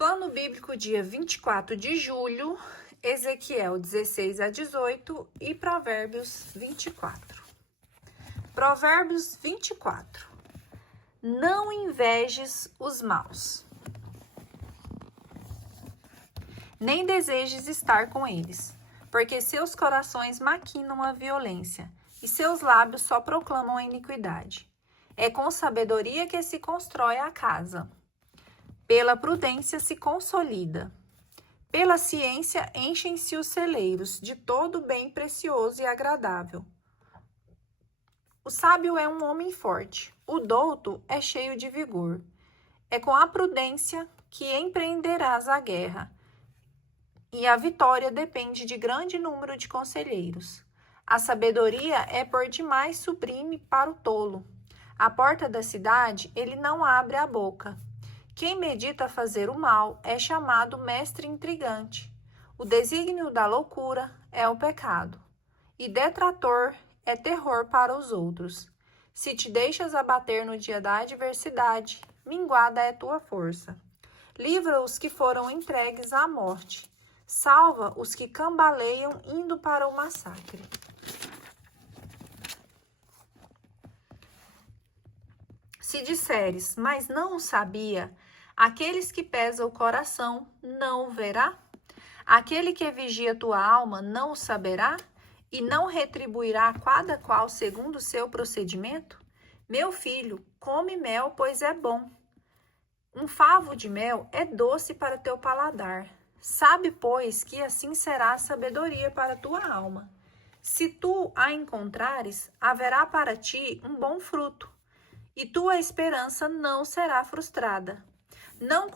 Plano bíblico, dia 24 de julho, Ezequiel 16 a 18 e Provérbios 24. Provérbios 24. Não invejes os maus, nem desejes estar com eles, porque seus corações maquinam a violência e seus lábios só proclamam a iniquidade. É com sabedoria que se constrói a casa. Pela prudência se consolida. Pela ciência enchem-se os celeiros de todo bem precioso e agradável. O sábio é um homem forte, o douto é cheio de vigor. É com a prudência que empreenderás a guerra, e a vitória depende de grande número de conselheiros. A sabedoria é por demais sublime para o tolo. À porta da cidade ele não abre a boca. Quem medita fazer o mal é chamado mestre intrigante. O desígnio da loucura é o pecado, e detrator é terror para os outros. Se te deixas abater no dia da adversidade, minguada é tua força. Livra os que foram entregues à morte. Salva os que cambaleiam indo para o massacre. Se disseres, mas não o sabia, aqueles que pesam o coração não o verá? Aquele que vigia tua alma não o saberá? E não retribuirá cada qual segundo o seu procedimento? Meu filho, come mel, pois é bom. Um favo de mel é doce para teu paladar. Sabe, pois, que assim será a sabedoria para tua alma. Se tu a encontrares, haverá para ti um bom fruto, e tua esperança não será frustrada. Não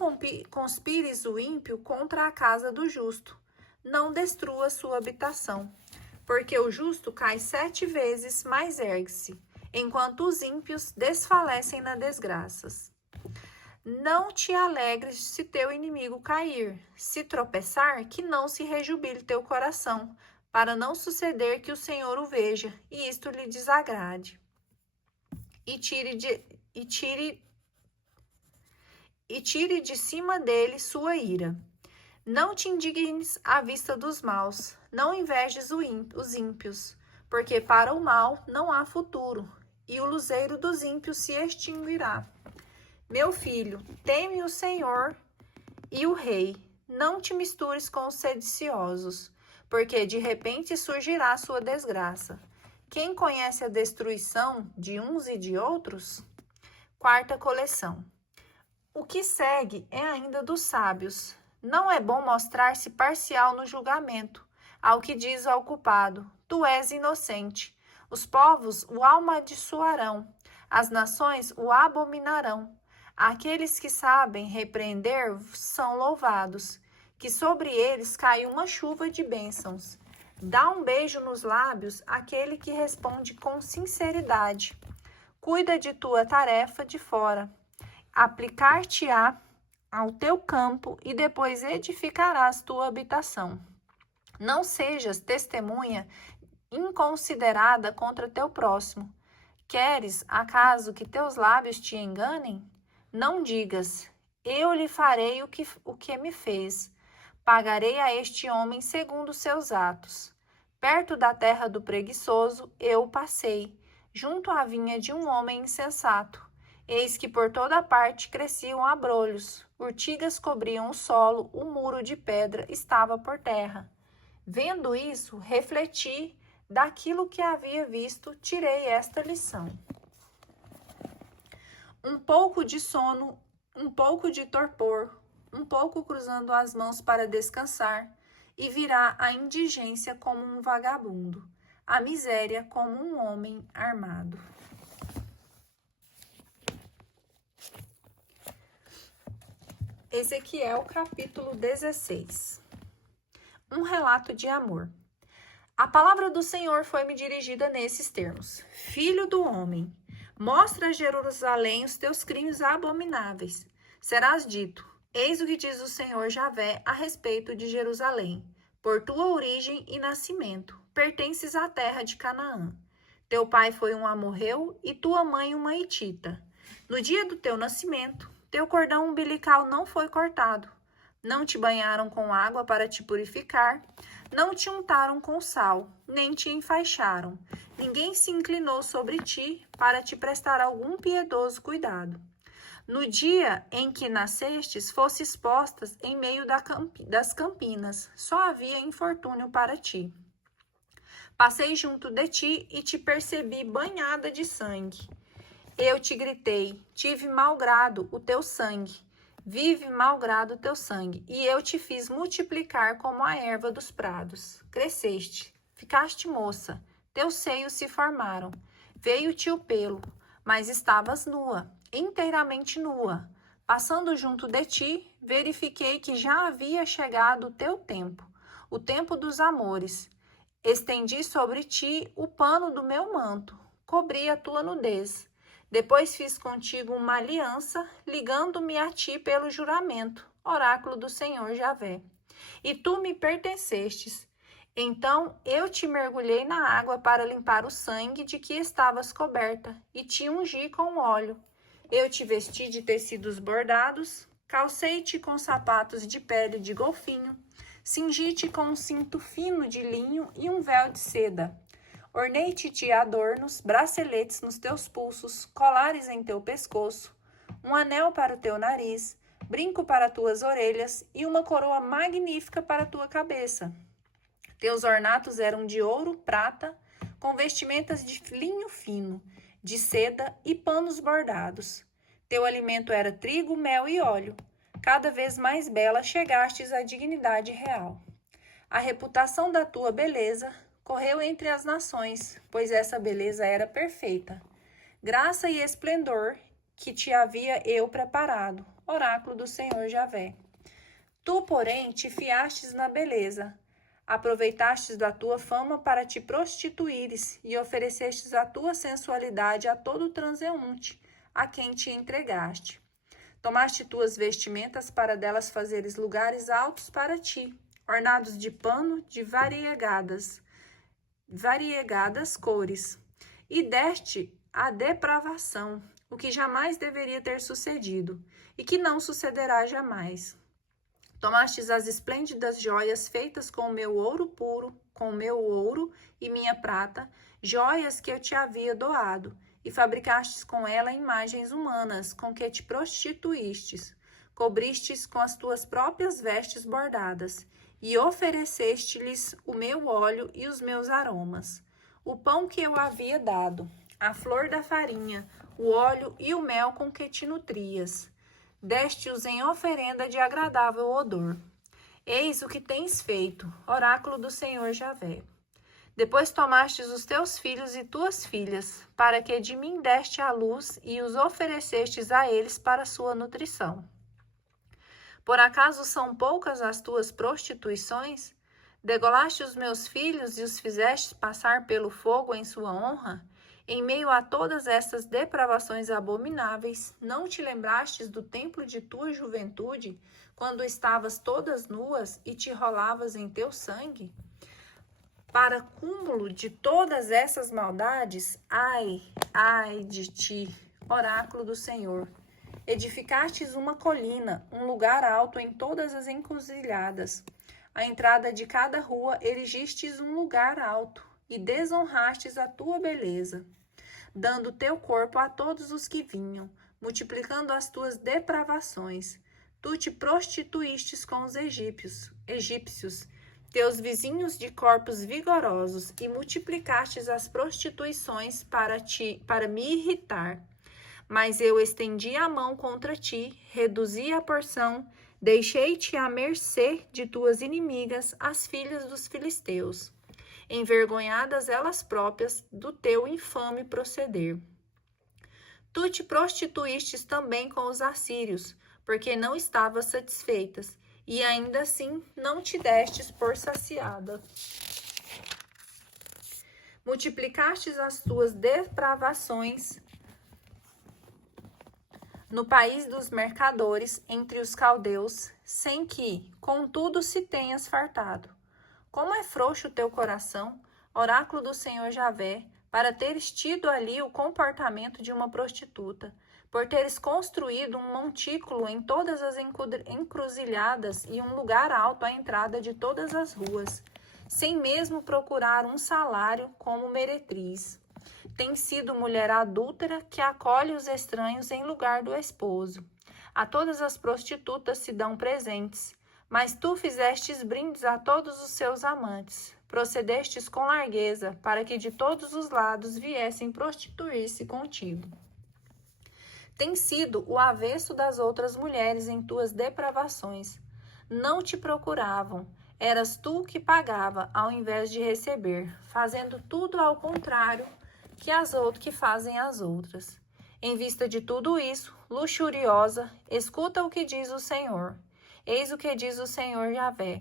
conspires o ímpio contra a casa do justo. Não destrua sua habitação. Porque o justo cai 7 vezes, mas ergue-se, enquanto os ímpios desfalecem nas desgraças. Não te alegres se teu inimigo cair. Se tropeçar, que não se rejubile teu coração, para não suceder que o Senhor o veja, e isto lhe desagrade. E tire de cima dele sua ira. Não te indignes à vista dos maus, não invejes os ímpios, porque para o mal não há futuro, e o luzeiro dos ímpios se extinguirá. Meu filho, teme o Senhor e o rei, não te mistures com os sediciosos, porque de repente surgirá sua desgraça. Quem conhece a destruição de uns e de outros? Quarta coleção. O que segue é ainda dos sábios. Não é bom mostrar-se parcial no julgamento. Ao que diz ao culpado, tu és inocente. Os povos o amaldiçoarão, as nações o abominarão. Aqueles que sabem repreender são louvados, que sobre eles cai uma chuva de bênçãos. Dá um beijo nos lábios àquele que responde com sinceridade. Cuida de tua tarefa de fora. Aplicar-te-á ao teu campo e depois edificarás tua habitação. Não sejas testemunha inconsiderada contra teu próximo. Queres, acaso, que teus lábios te enganem? Não digas, eu lhe farei o que me fez. Pagarei a este homem segundo os seus atos. Perto da terra do preguiçoso eu passei, junto à vinha de um homem insensato. Eis que por toda parte cresciam abrolhos, urtigas cobriam o solo, o muro de pedra estava por terra. Vendo isso, refleti, daquilo que havia visto, tirei esta lição. Um pouco de sono, um pouco de torpor, um pouco cruzando as mãos para descansar, e virá a indigência como um vagabundo, a miséria como um homem armado. Ezequiel, capítulo 16. Um relato de amor. A palavra do Senhor foi-me dirigida nesses termos: Filho do homem, mostra a Jerusalém os teus crimes abomináveis. Serás dito: eis o que diz o Senhor Javé a respeito de Jerusalém. Por tua origem e nascimento, pertences à terra de Canaã. Teu pai foi um amorreu e tua mãe uma hitita. No dia do teu nascimento, teu cordão umbilical não foi cortado. Não te banharam com água para te purificar, não te untaram com sal, nem te enfaixaram. Ninguém se inclinou sobre ti para te prestar algum piedoso cuidado. No dia em que nascestes, fostes postas em meio das campinas, só havia infortúnio para ti. Passei junto de ti e te percebi banhada de sangue. Eu te gritei, tive mau grado o teu sangue, vive mau grado o teu sangue, e eu te fiz multiplicar como a erva dos prados. Cresceste, ficaste moça, teus seios se formaram, veio-te o pelo, mas estavas nua, inteiramente nua. Passando junto de ti, verifiquei que já havia chegado o teu tempo, o tempo dos amores. Estendi sobre ti o pano do meu manto, cobri a tua nudez. Depois fiz contigo uma aliança, ligando-me a ti pelo juramento, oráculo do Senhor Javé. E tu me pertencestes. Então eu te mergulhei na água para limpar o sangue de que estavas coberta, e te ungi com óleo. Eu te vesti de tecidos bordados, calcei-te com sapatos de pele de golfinho, cingi-te com um cinto fino de linho e um véu de seda. Ornei-te de adornos, braceletes nos teus pulsos, colares em teu pescoço, um anel para o teu nariz, brinco para tuas orelhas e uma coroa magnífica para tua cabeça. Teus ornatos eram de ouro, prata, com vestimentas de linho fino, de seda e panos bordados. Teu alimento era trigo, mel e óleo. Cada vez mais bela chegastes à dignidade real. A reputação da tua beleza correu entre as nações, pois essa beleza era perfeita. Graça e esplendor que te havia eu preparado, oráculo do Senhor Javé. Tu, porém, te fiastes na beleza, aproveitastes da tua fama para te prostituíres e oferecestes a tua sensualidade a todo transeunte, a quem te entregaste. Tomaste tuas vestimentas para delas fazeres lugares altos para ti, ornados de pano de variegadas cores, e deste a depravação, o que jamais deveria ter sucedido, e que não sucederá jamais. Tomastes as esplêndidas joias feitas com o meu ouro puro, com o meu ouro e minha prata, joias que eu te havia doado, e fabricastes com ela imagens humanas, com que te prostituístes. Cobristes com as tuas próprias vestes bordadas, e ofereceste-lhes o meu óleo e os meus aromas. O pão que eu havia dado, a flor da farinha, o óleo e o mel com que te nutrias. Deste-os em oferenda de agradável odor. Eis o que tens feito, oráculo do Senhor Javé. Depois tomastes os teus filhos e tuas filhas, para que de mim deste à luz e os oferecestes a eles para sua nutrição. Por acaso são poucas as tuas prostituições? Degolaste os meus filhos e os fizeste passar pelo fogo em sua honra? Em meio a todas estas depravações abomináveis, não te lembrastes do templo de tua juventude, quando estavas todas nuas e te rolavas em teu sangue? Para cúmulo de todas essas maldades, ai de ti, oráculo do Senhor. Edificastes uma colina, um lugar alto em todas as encruzilhadas. À entrada de cada rua erigistes um lugar alto, e desonrastes a tua beleza, dando teu corpo a todos os que vinham, multiplicando as tuas depravações. Tu te prostituístes com os egípcios, teus vizinhos de corpos vigorosos, e multiplicastes as prostituições para me irritar. Mas eu estendi a mão contra ti, reduzi a porção, deixei-te à mercê de tuas inimigas, as filhas dos filisteus, envergonhadas elas próprias do teu infame proceder. Tu te prostituístes também com os assírios, porque não estavas satisfeitas, e ainda assim não te destes por saciada. Multiplicastes as tuas depravações no país dos mercadores, entre os caldeus, sem que, contudo, se tenhas fartado. Como é frouxo o teu coração, oráculo do Senhor Javé, para teres tido ali o comportamento de uma prostituta, por teres construído um montículo em todas as encruzilhadas e um lugar alto à entrada de todas as ruas, sem mesmo procurar um salário como meretriz. Tem sido mulher adúltera que acolhe os estranhos em lugar do esposo. A todas as prostitutas se dão presentes, mas tu fizestes brindes a todos os seus amantes. Procedestes com largueza, para que de todos os lados viessem prostituir-se contigo. Tem sido o avesso das outras mulheres em tuas depravações. Não te procuravam, eras tu que pagava ao invés de receber, fazendo tudo ao contrário que fazem as outras. Em vista de tudo isso, luxuriosa, escuta o que diz o Senhor. Eis o que diz o Senhor Yahvé.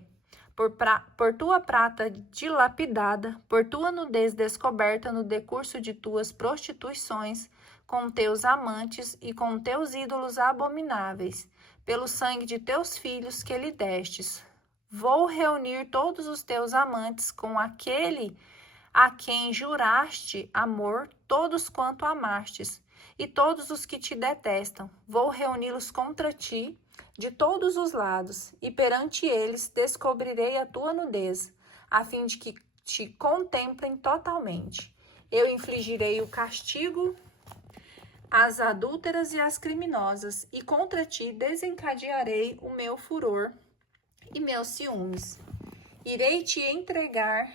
Por tua prata dilapidada, por tua nudez descoberta no decurso de tuas prostituições, com teus amantes e com teus ídolos abomináveis, pelo sangue de teus filhos que lhe destes. Vou reunir todos os teus amantes com aquele a quem juraste amor, todos quanto amastes, e todos os que te detestam. Vou reuni-los contra ti, de todos os lados, e perante eles descobrirei a tua nudez, a fim de que te contemplem totalmente. Eu infligirei o castigo às adúlteras e às criminosas, e contra ti desencadearei o meu furor e meus ciúmes. Irei te entregar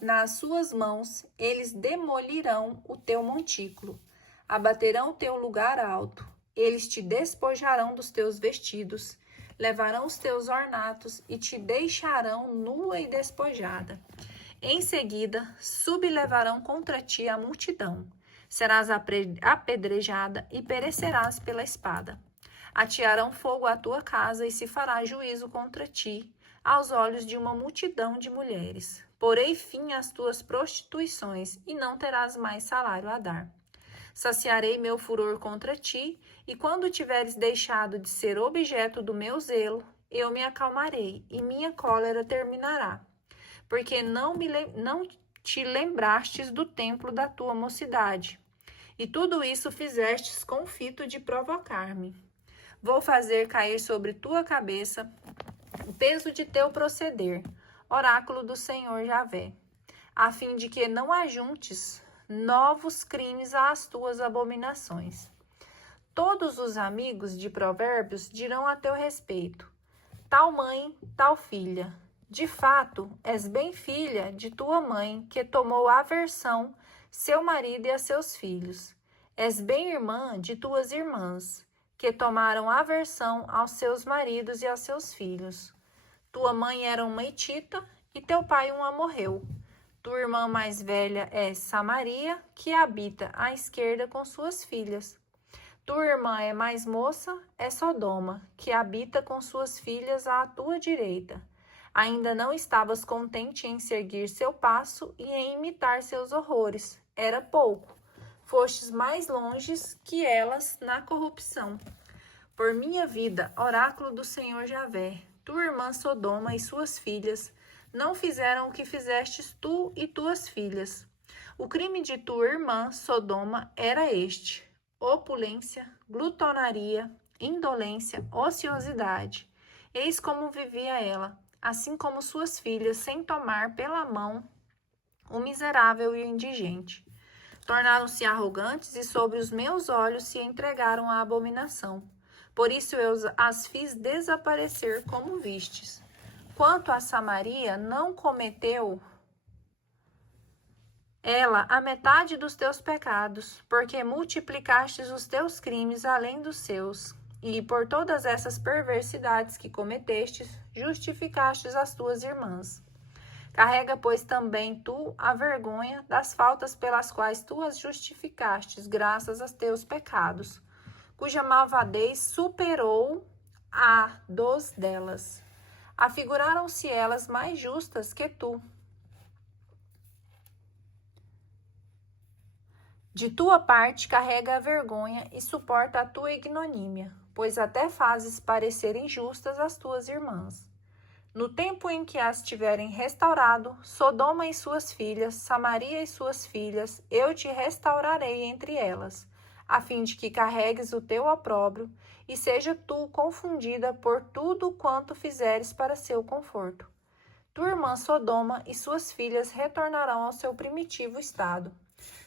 nas suas mãos, eles demolirão o teu montículo, abaterão o teu lugar alto. Eles te despojarão dos teus vestidos, levarão os teus ornatos e te deixarão nua e despojada. Em seguida, sublevarão contra ti a multidão. Serás apedrejada e perecerás pela espada. Atearão fogo à tua casa e se fará juízo contra ti, aos olhos de uma multidão de mulheres. Porei fim às tuas prostituições e não terás mais salário a dar. Saciarei meu furor contra ti, e quando tiveres deixado de ser objeto do meu zelo, eu me acalmarei, e minha cólera terminará. Porque não te lembrastes do templo da tua mocidade, e tudo isso fizestes com o fito de provocar-me. Vou fazer cair sobre tua cabeça o peso de teu proceder, oráculo do Senhor Yahvé, a fim de que não ajuntes novos crimes às tuas abominações. Todos os amigos de Provérbios dirão a teu respeito: tal mãe, tal filha. De fato, és bem filha de tua mãe, que tomou aversão seu marido e a seus filhos. És bem irmã de tuas irmãs, que tomaram aversão aos seus maridos e a seus filhos. Tua mãe era uma hitita e teu pai um amorreu. Tua irmã mais velha é Samaria, que habita à esquerda com suas filhas. Tua irmã é mais moça, é Sodoma, que habita com suas filhas à tua direita. Ainda não estavas contente em seguir seu passo e em imitar seus horrores. Era pouco. Fostes mais longes que elas na corrupção. Por minha vida, oráculo do Senhor Yahvé, tua irmã Sodoma e suas filhas não fizeram o que fizestes tu e tuas filhas. O crime de tua irmã Sodoma era este: opulência, glutonaria, indolência, ociosidade. Eis como vivia ela, assim como suas filhas, sem tomar pela mão o miserável e o indigente. Tornaram-se arrogantes e sobre os meus olhos se entregaram à abominação. Por isso eu as fiz desaparecer como vistes. Quanto a Samaria, não cometeu ela a metade dos teus pecados, porque multiplicastes os teus crimes além dos seus, e por todas essas perversidades que cometestes, justificastes as tuas irmãs. Carrega, pois, também tu a vergonha das faltas pelas quais tu as justificastes, graças aos teus pecados, cuja malvadez superou a dos delas. Afiguraram-se elas mais justas que tu. De tua parte, carrega a vergonha e suporta a tua ignomínia, pois até fazes parecer injustas as tuas irmãs. No tempo em que as tiverem restaurado, Sodoma e suas filhas, Samaria e suas filhas, eu te restaurarei entre elas, a fim de que carregues o teu opróbrio, e seja tu confundida por tudo quanto fizeres para seu conforto. Tua irmã Sodoma e suas filhas retornarão ao seu primitivo estado.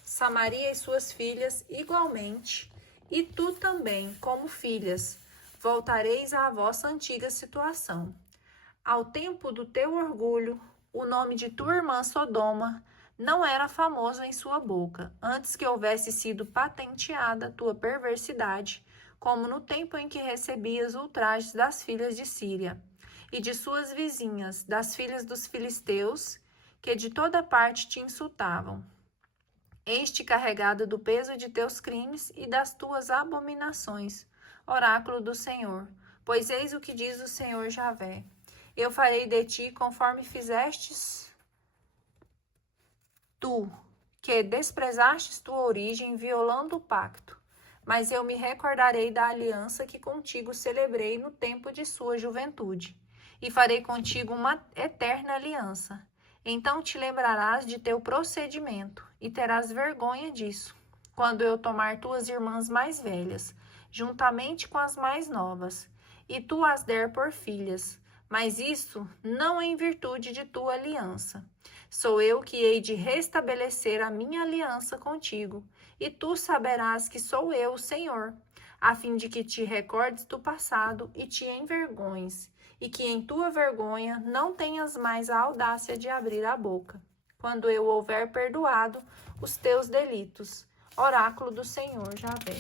Samaria e suas filhas igualmente, e tu também, como filhas, voltareis à vossa antiga situação. Ao tempo do teu orgulho, o nome de tua irmã Sodoma não era famoso em sua boca, antes que houvesse sido patenteada tua perversidade, como no tempo em que recebias ultrajes das filhas de Síria e de suas vizinhas, das filhas dos filisteus, que de toda parte te insultavam. Eis-te carregada do peso de teus crimes e das tuas abominações, oráculo do Senhor. Pois eis o que diz o Senhor Javé: eu farei de ti conforme fizestes tu, que desprezastes tua origem, violando o pacto. Mas eu me recordarei da aliança que contigo celebrei no tempo de sua juventude, e farei contigo uma eterna aliança. Então te lembrarás de teu procedimento, e terás vergonha disso, quando eu tomar tuas irmãs mais velhas, juntamente com as mais novas, e tu as der por filhas, mas isso não em virtude de tua aliança. Sou eu que hei de restabelecer a minha aliança contigo, e tu saberás que sou eu, o Senhor, a fim de que te recordes do passado e te envergonhes, e que em tua vergonha não tenhas mais a audácia de abrir a boca, quando eu houver perdoado os teus delitos. Oráculo do Senhor Javé.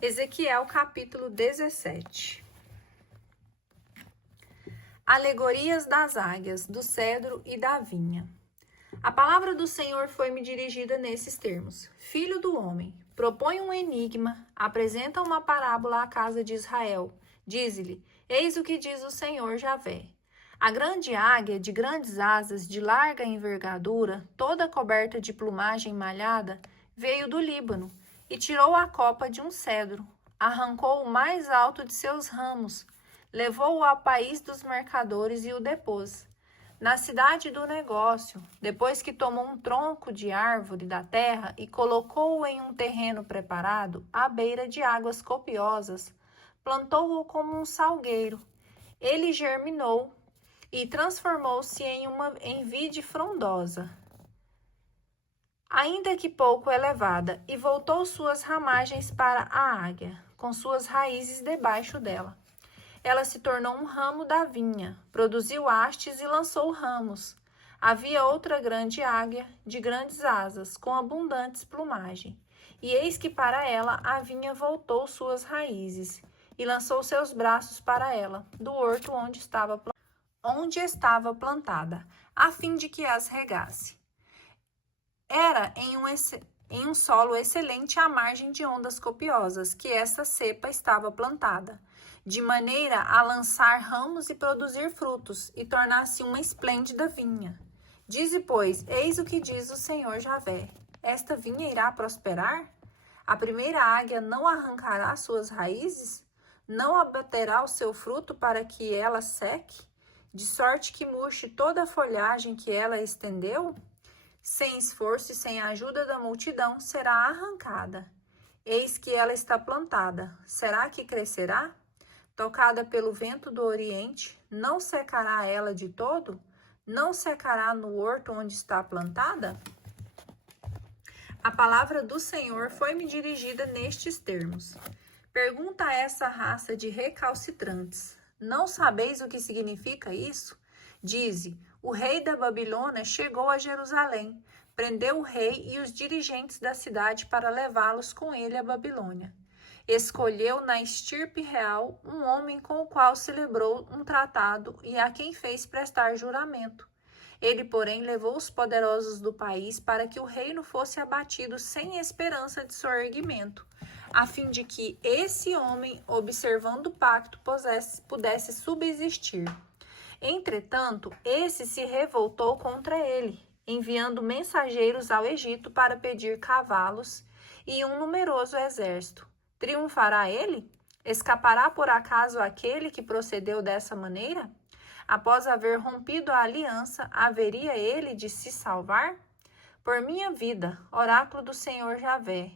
Ezequiel capítulo 17. Alegorias das águias, do cedro e da vinha. A palavra do Senhor foi-me dirigida nesses termos: Filho do homem, propõe um enigma, apresenta uma parábola à casa de Israel. Dize-lhe: eis o que diz o Senhor Javé. A grande águia, de grandes asas, de larga envergadura, toda coberta de plumagem malhada, veio do Líbano e tirou a copa de um cedro, arrancou o mais alto de seus ramos, levou-o ao país dos mercadores e o depôs. Na cidade do negócio, depois que tomou um tronco de árvore da terra e colocou-o em um terreno preparado, à beira de águas copiosas, plantou-o como um salgueiro. Ele germinou e transformou-se em vide frondosa, ainda que pouco elevada, e voltou suas ramagens para a águia, com suas raízes debaixo dela. Ela se tornou um ramo da vinha, produziu hastes e lançou ramos. Havia outra grande águia, de grandes asas, com abundantes plumagem. E eis que para ela a vinha voltou suas raízes, e lançou seus braços para ela, do horto onde estava plantada, a fim de que as regasse. Era em um solo excelente à margem de ondas copiosas que essa cepa estava plantada, de maneira a lançar ramos e produzir frutos, e tornar-se uma esplêndida vinha. Dize, pois, eis o que diz o Senhor Javé: esta vinha irá prosperar? A primeira águia não arrancará suas raízes? Não abaterá o seu fruto para que ela seque, de sorte que murche toda a folhagem que ela estendeu? Sem esforço e sem a ajuda da multidão, será arrancada. Eis que ela está plantada. Será que crescerá? Tocada pelo vento do oriente, não secará ela de todo? Não secará no horto onde está plantada? A palavra do Senhor foi-me dirigida nestes termos: pergunta a essa raça de recalcitrantes: não sabeis o que significa isso? Dize: o rei da Babilônia chegou a Jerusalém, prendeu o rei e os dirigentes da cidade para levá-los com ele à Babilônia. Escolheu na estirpe real um homem com o qual celebrou um tratado e a quem fez prestar juramento. Ele, porém, levou os poderosos do país para que o reino fosse abatido sem esperança de soerguimento, a fim de que esse homem, observando o pacto, pudesse subsistir. Entretanto, esse se revoltou contra ele, enviando mensageiros ao Egito para pedir cavalos e um numeroso exército. Triunfará ele? Escapará por acaso aquele que procedeu dessa maneira? Após haver rompido a aliança, haveria ele de se salvar? Por minha vida, oráculo do Senhor Javé,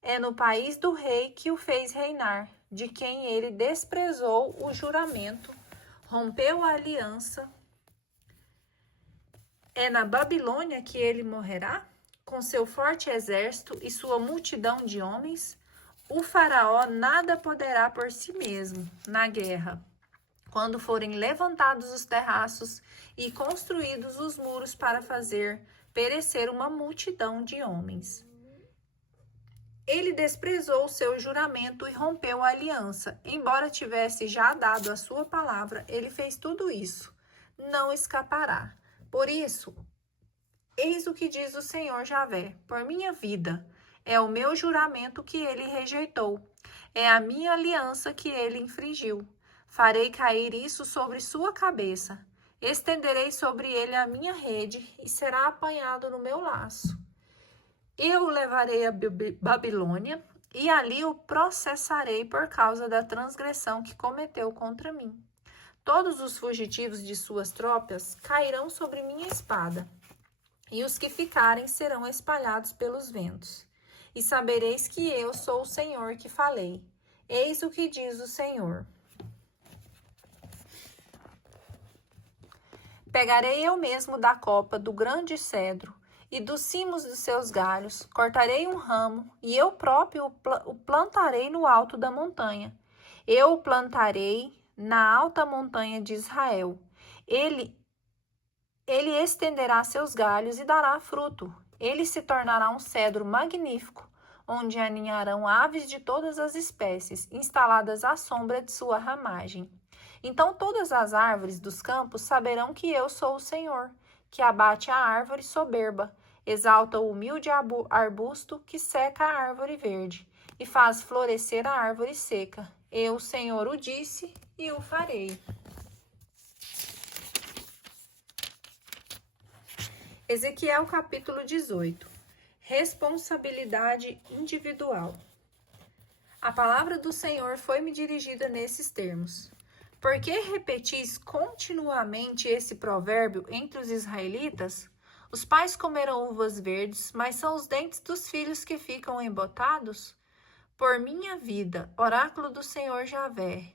é no país do rei que o fez reinar, de quem ele desprezou o juramento, rompeu a aliança. É na Babilônia que ele morrerá, com seu forte exército e sua multidão de homens? O faraó nada poderá por si mesmo na guerra, quando forem levantados os terraços e construídos os muros para fazer perecer uma multidão de homens. Ele desprezou o seu juramento e rompeu a aliança. Embora tivesse já dado a sua palavra, ele fez tudo isso. Não escapará. Por isso, eis o que diz o Senhor Javé: por minha vida, é o meu juramento que ele rejeitou, é a minha aliança que ele infringiu. Farei cair isso sobre sua cabeça, estenderei sobre ele a minha rede e será apanhado no meu laço. Eu o levarei a Babilônia e ali o processarei por causa da transgressão que cometeu contra mim. Todos os fugitivos de suas tropas cairão sobre minha espada, e os que ficarem serão espalhados pelos ventos. E sabereis que eu sou o Senhor que falei. Eis o que diz o Senhor. Pegarei eu mesmo da copa do grande cedro e dos cimos dos seus galhos, cortarei um ramo, e eu próprio o plantarei no alto da montanha. Eu o plantarei na alta montanha de Israel. Ele estenderá seus galhos e dará fruto. Ele se tornará um cedro magnífico, onde aninharão aves de todas as espécies, instaladas à sombra de sua ramagem. Então todas as árvores dos campos saberão que eu sou o Senhor, que abate a árvore soberba, exalta o humilde arbusto que seca a árvore verde, e faz florescer a árvore seca. Eu, o Senhor, o disse e o farei. Ezequiel capítulo 18. Responsabilidade individual. A palavra do Senhor foi-me dirigida nesses termos. Por que repetis continuamente esse provérbio entre os israelitas? Os pais comerão uvas verdes, mas são os dentes dos filhos que ficam embotados? Por minha vida, oráculo do Senhor Javé,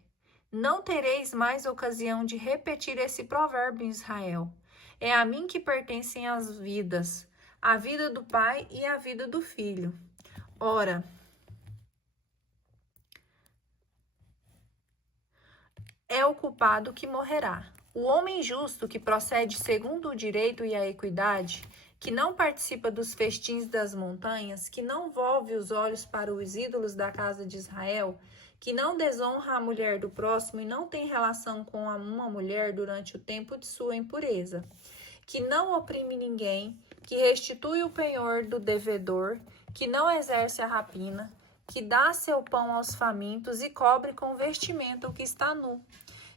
não tereis mais ocasião de repetir esse provérbio em Israel. É a mim que pertencem as vidas, a vida do pai e a vida do filho. Ora, é o culpado que morrerá. O homem justo que procede segundo o direito e a equidade, que não participa dos festins das montanhas, que não volve os olhos para os ídolos da casa de Israel, que não desonra a mulher do próximo e não tem relação com uma mulher durante o tempo de sua impureza, que não oprime ninguém, que restitui o penhor do devedor, que não exerce a rapina, que dá seu pão aos famintos e cobre com vestimenta o que está nu,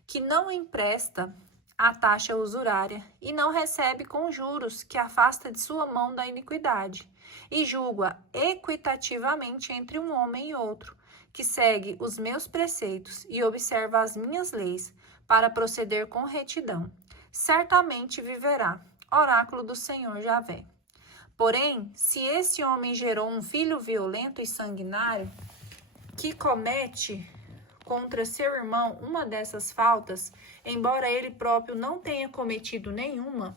que não empresta a taxa usurária e não recebe com juros, que afasta de sua mão da iniquidade, e julga equitativamente entre um homem e outro, que segue os meus preceitos e observa as minhas leis, para proceder com retidão. Certamente viverá. Oráculo do Senhor Javé. Porém, se esse homem gerou um filho violento e sanguinário, que comete contra seu irmão uma dessas faltas, embora ele próprio não tenha cometido nenhuma,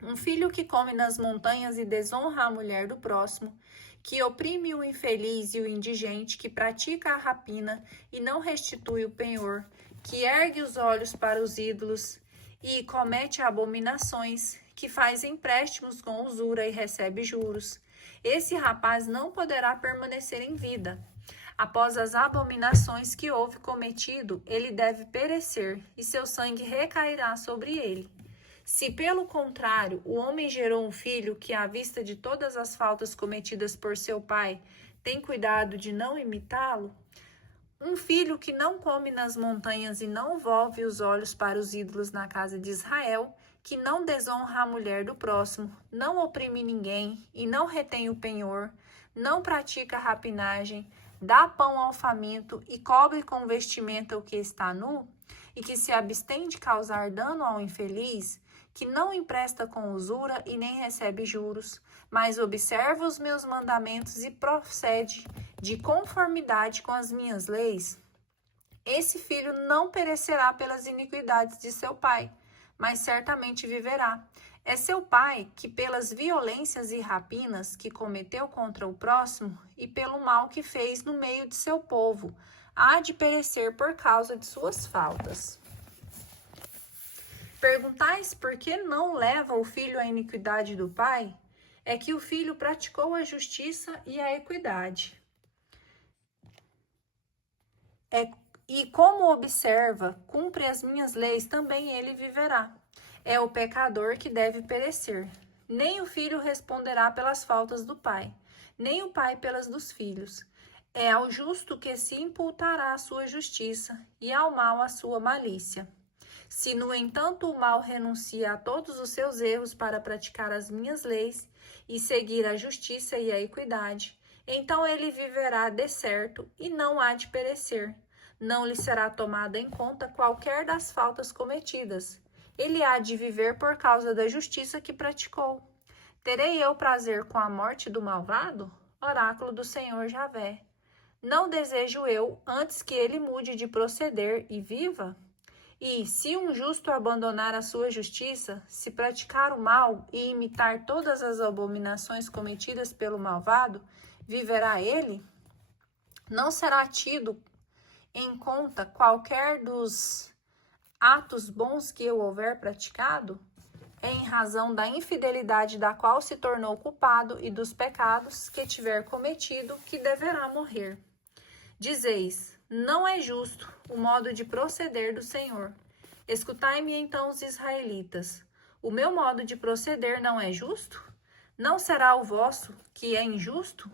um filho que come nas montanhas e desonra a mulher do próximo, que oprime o infeliz e o indigente, que pratica a rapina e não restitui o penhor, que ergue os olhos para os ídolos e comete abominações, que faz empréstimos com usura e recebe juros. Esse rapaz não poderá permanecer em vida. Após as abominações que houve cometido, ele deve perecer, e seu sangue recairá sobre ele. Se, pelo contrário, o homem gerou um filho que, à vista de todas as faltas cometidas por seu pai, tem cuidado de não imitá-lo, um filho que não come nas montanhas e não volve os olhos para os ídolos na casa de Israel, que não desonra a mulher do próximo, não oprime ninguém e não retém o penhor, não pratica rapinagem, dá pão ao faminto e cobre com vestimenta o que está nu, e que se abstém de causar dano ao infeliz, que não empresta com usura e nem recebe juros, mas observa os meus mandamentos e procede de conformidade com as minhas leis, esse filho não perecerá pelas iniquidades de seu pai, mas certamente viverá. É seu pai que, pelas violências e rapinas que cometeu contra o próximo e pelo mal que fez no meio de seu povo, há de perecer por causa de suas faltas. Perguntais por que não leva o filho à iniquidade do pai? É que o filho praticou a justiça e a equidade. E como observa, cumpre as minhas leis, também ele viverá. É o pecador que deve perecer. Nem o filho responderá pelas faltas do pai, nem o pai pelas dos filhos. É ao justo que se imputará a sua justiça, e ao mal a sua malícia. Se, no entanto, o mal renuncia a todos os seus erros para praticar as minhas leis e seguir a justiça e a equidade, então ele viverá de certo e não há de perecer. Não lhe será tomada em conta qualquer das faltas cometidas. Ele há de viver por causa da justiça que praticou. Terei eu prazer com a morte do malvado? Oráculo do Senhor Javé. Não desejo eu, antes que ele mude de proceder e viva? E, se um justo abandonar a sua justiça, se praticar o mal e imitar todas as abominações cometidas pelo malvado, viverá ele? Não será tido em conta qualquer dos atos bons que eu houver praticado, em razão da infidelidade da qual se tornou culpado e dos pecados que tiver cometido, que deverá morrer. Dizeis, não é justo o modo de proceder do Senhor. Escutai-me então, os israelitas. O meu modo de proceder não é justo? Não será o vosso, que é injusto?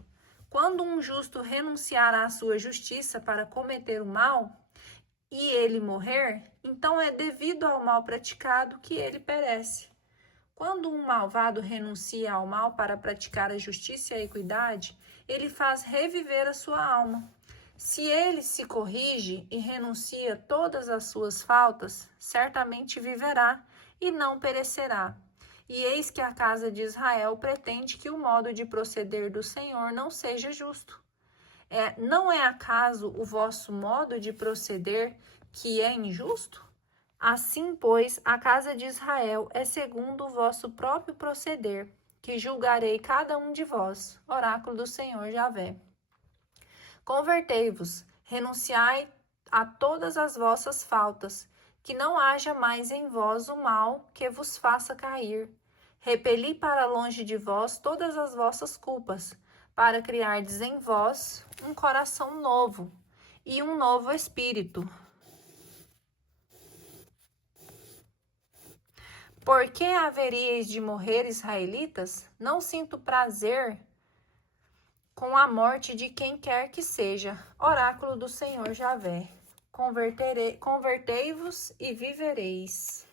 Quando um justo renunciar à sua justiça para cometer o mal, e ele morrer, então é devido ao mal praticado que ele perece. Quando um malvado renuncia ao mal para praticar a justiça e a equidade, ele faz reviver a sua alma. Se ele se corrige e renuncia todas as suas faltas, certamente viverá e não perecerá. E eis que a casa de Israel pretende que o modo de proceder do Senhor não seja justo. Não é acaso o vosso modo de proceder que é injusto? Assim, pois, a casa de Israel é segundo o vosso próprio proceder, que julgarei cada um de vós. Oráculo do Senhor Javé. Convertei-vos, renunciai a todas as vossas faltas, que não haja mais em vós o mal que vos faça cair. Repeli para longe de vós todas as vossas culpas, para criardes em vós um coração novo e um novo espírito. Por que haveríeis de morrer, israelitas? Não sinto prazer com a morte de quem quer que seja. Oráculo do Senhor Javé. Convertei-vos e vivereis.